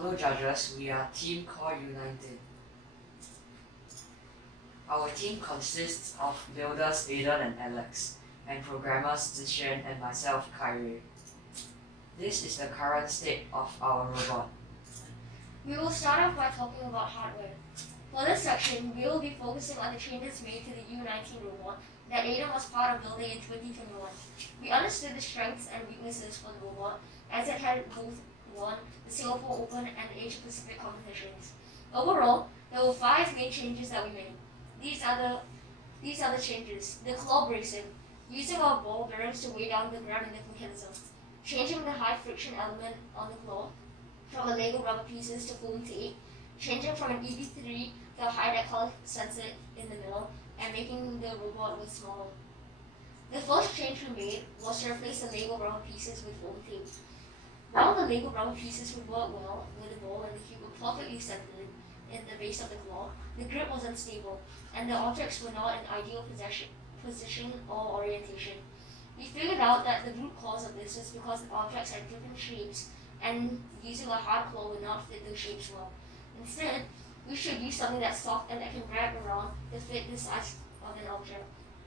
Hello judges, we are team core U19. Our team consists of builders Aiden and Alex, and programmers Zixuan and myself Kyrie. This is the current state of our robot. We will start off by talking about hardware. For this section, we will be focusing on the changes made to the U19 robot that Aiden was part of building in 2021. We understood the strengths and weaknesses for the robot, as it had both won the Singapore Open and the Asia Pacific competitions. Overall, there were 5 main changes that we made. These are the changes. The claw bracing, using our ball bearings to weigh down the grab and lift mechanism. Changing the high friction element on the claw from the Lego rubber pieces to foam tape. Changing from an EV3 to a high-def color sensor in the middle, and making the robot look smaller. The first change we made was to replace the Lego rubber pieces with foam tape. While the Lego rubber pieces would work well with the ball and the cube were perfectly centered in the base of the claw, the grip was unstable, and the objects were not in ideal position or orientation. We figured out that the root cause of this was because the objects had different shapes, and using a hard claw would not fit those shapes well. Instead, we should use something that's soft and that can wrap around to fit the size of an object.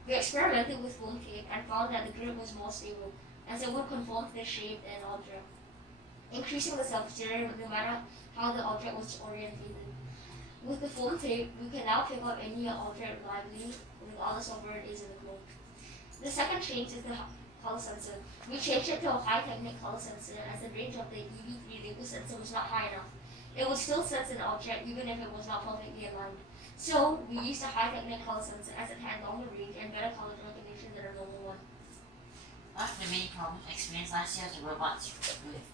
We experimented with foam tape and found that the grip was more stable, as it would conform to the shape and object, increasing the surface area no matter how the object was orientated. With the foam tape, we can now pick up any object reliably, regardless of where it is in the globe. The second change is the color sensor. We changed it to a high-technic color sensor, as the range of the EV3 Lego sensor was not high enough. It would still sense an object even if it was not perfectly aligned. So, we used a high-technic color sensor as it had longer range and better color recognition than a normal one. One of the main problems experienced last year was the robot's width.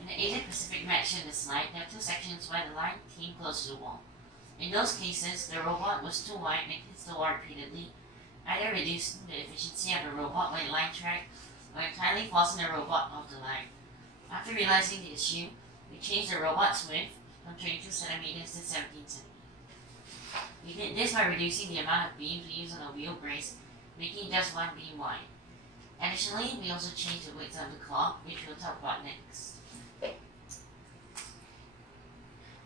In the Asia Pacific match in the slide, there are 2 sections where the line came close to the wall. In those cases, the robot was too wide and hits the wall repeatedly, either reducing the efficiency of the robot when it line tracked or entirely forcing the robot off the line. After realizing the issue, we changed the robot's width from 22 cm to 17 cm. We did this by reducing the amount of beams we use on a wheel brace, making just one beam wide. Additionally, we also changed the width of the claw, which we'll talk about next.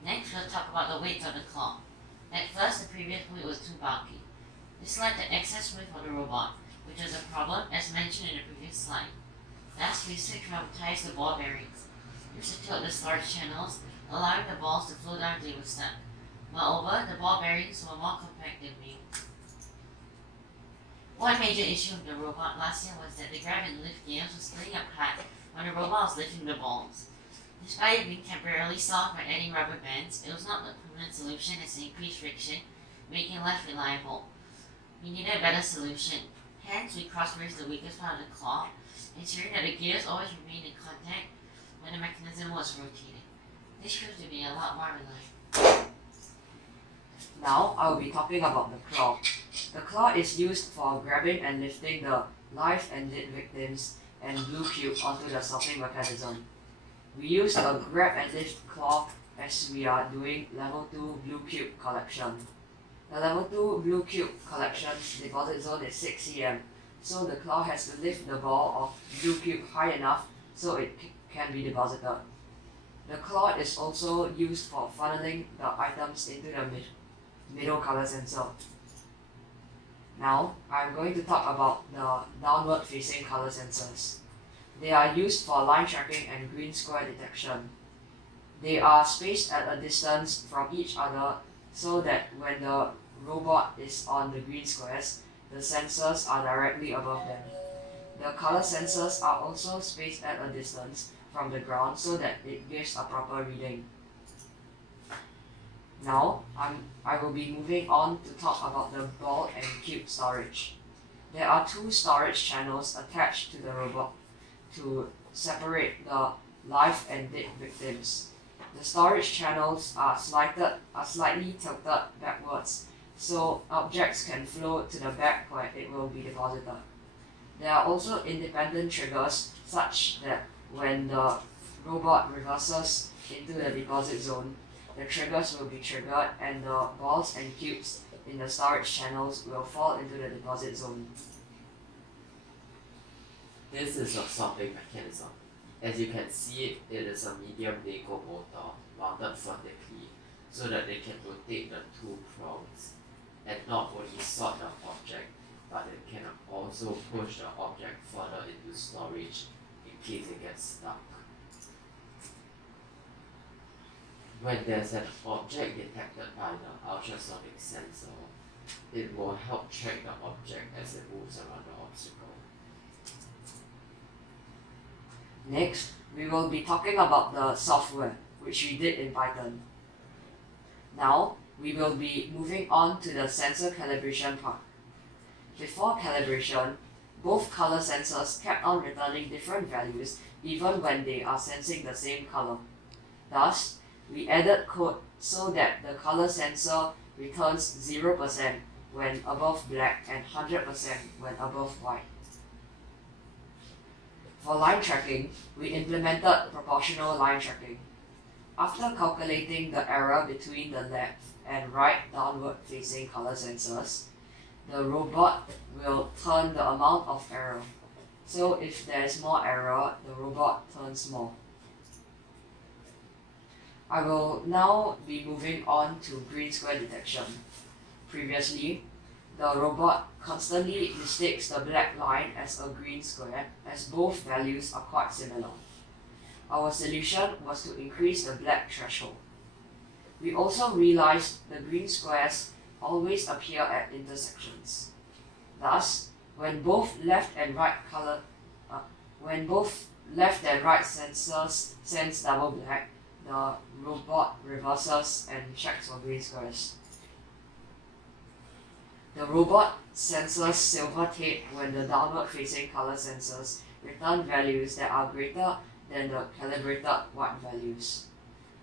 Next, we'll talk about the weight of the claw. At first, the previous weight was too bulky. This led to excess weight for the robot, which was a problem as mentioned in the previous slide. Thus, we switched from ties to ball bearings. This to tilt the storage channels, allowing the balls to flow down until they were stuck. Moreover, the ball bearings were more compact than wheels. One major issue with the robot last year was that the grab and lift gears were splitting apart when the robot was lifting the balls. Despite it being temporarily solved by adding rubber bands, it was not a permanent solution as it increased friction, making it less reliable. We needed a better solution. Hence, we cross-braced the weakest part of the claw, ensuring that the gears always remained in contact when the mechanism was rotating. This proved to be a lot more reliable. Now, I will be talking about the claw. The claw is used for grabbing and lifting the live and dead victims and blue cube onto the sorting mechanism. We use a grab and lift claw as we are doing level 2 blue cube collection. The level 2 blue cube collection's deposit zone is 6 cm, so the claw has to lift the ball of blue cube high enough so it can be deposited. The claw is also used for funneling the items into the middle color sensor. Now, I'm going to talk about the downward facing color sensors. They are used for line tracking and green square detection. They are spaced at a distance from each other so that when the robot is on the green squares, the sensors are directly above them. The color sensors are also spaced at a distance from the ground so that it gives a proper reading. Now, I will be moving on to talk about the ball and cube storage. There are 2 storage channels attached to the robot to separate the live and dead victims. The storage channels are slightly tilted backwards, so objects can flow to the back where it will be deposited. There are also independent triggers such that when the robot reverses into the deposit zone, the triggers will be triggered and the balls and cubes in the storage channels will fall into the deposit zone. This is a sorting mechanism. As you can see, it is a medium Lego motor mounted vertically so that they can rotate the two prongs and not only sort the object, but it can also push the object further into storage in case it gets stuck. When there's an object detected by the ultrasonic sensor, it will help track the object as it moves around the obstacle. Next, we will be talking about the software, which we did in Python. Now, we will be moving on to the sensor calibration part. Before calibration, both color sensors kept on returning different values even when they are sensing the same color. Thus, we added code so that the color sensor returns 0% when above black and 100% when above white. For line tracking, we implemented proportional line tracking. After calculating the error between the left and right downward facing color sensors, the robot will turn the amount of error. So if there is more error, the robot turns more. I will now be moving on to green square detection. Previously, the robot constantly mistakes the black line as a green square as both values are quite similar. Our solution was to increase the black threshold. We also realized the green squares always appear at intersections. Thus, when both left and right sensors sense double black, the robot reverses and checks for green squares. The robot senses silver tape when the downward facing color sensors return values that are greater than the calibrated white values.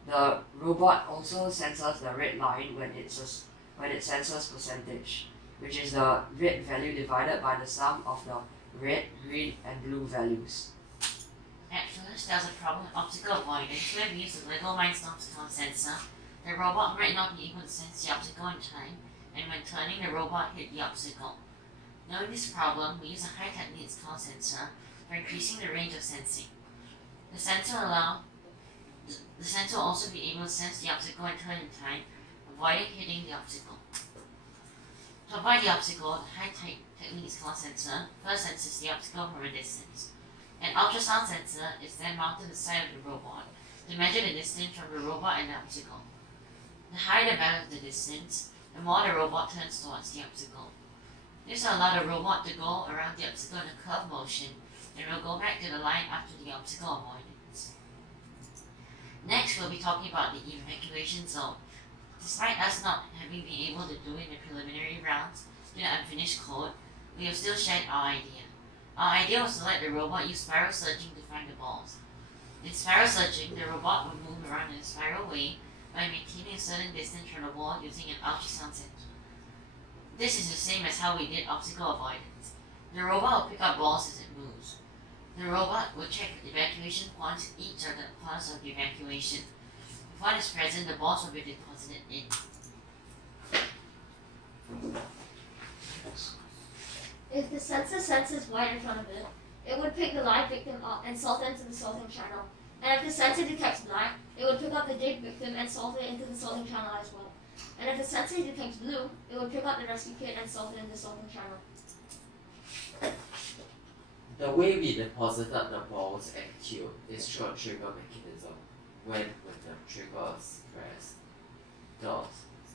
The robot also senses the red line when it senses percentage, which is the red value divided by the sum of the red, green, and blue values. At first, there was a problem with optical avoidance where we used the Lego Mindstorm's color sensor. The robot might not be able to sense the obstacle in time, and when turning, the robot hit the obstacle. Knowing this problem, we use a high-tech needs color sensor for increasing the range of sensing. The sensor will also be able to sense the obstacle and turn in time, avoiding hitting the obstacle. To avoid the obstacle, the high-tech techniques color sensor first senses the obstacle from a distance. An ultrasound sensor is then mounted on the side of the robot to measure the distance from the robot and the obstacle. The higher the value of the distance, the more the robot turns towards the obstacle. This will allow the robot to go around the obstacle in a curved motion and will go back to the line after the obstacle avoidance. Next, we'll be talking about the evacuation zone. Despite us not having been able to do it in the preliminary rounds due to unfinished code, we have still shared our idea. Our idea was to let the robot use spiral searching to find the balls. In spiral searching, the robot would move around in a spiral way by maintaining a certain distance from the ball using an ultrasound sensor. This is the same as how we did obstacle avoidance. The robot will pick up balls as it moves. The robot will check the evacuation points in each of the parts of the evacuation. If one is present, the balls will be deposited in. If the sensor senses white in front of it, it would pick the live victim up and salt it into the salting channel. And if the sensor detects black, it would pick up the dead victim and salt it into the salting channel as well. And if the sensor detects blue, it would pick up the rescue kit and salt it in the salting channel. The way we deposited the balls and cube is through a trigger mechanism. When the trigger is pressed, the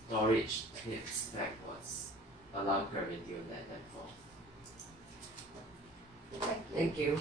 storage tips backwards, allowing gravity to let them fall. Thank you. Thank you.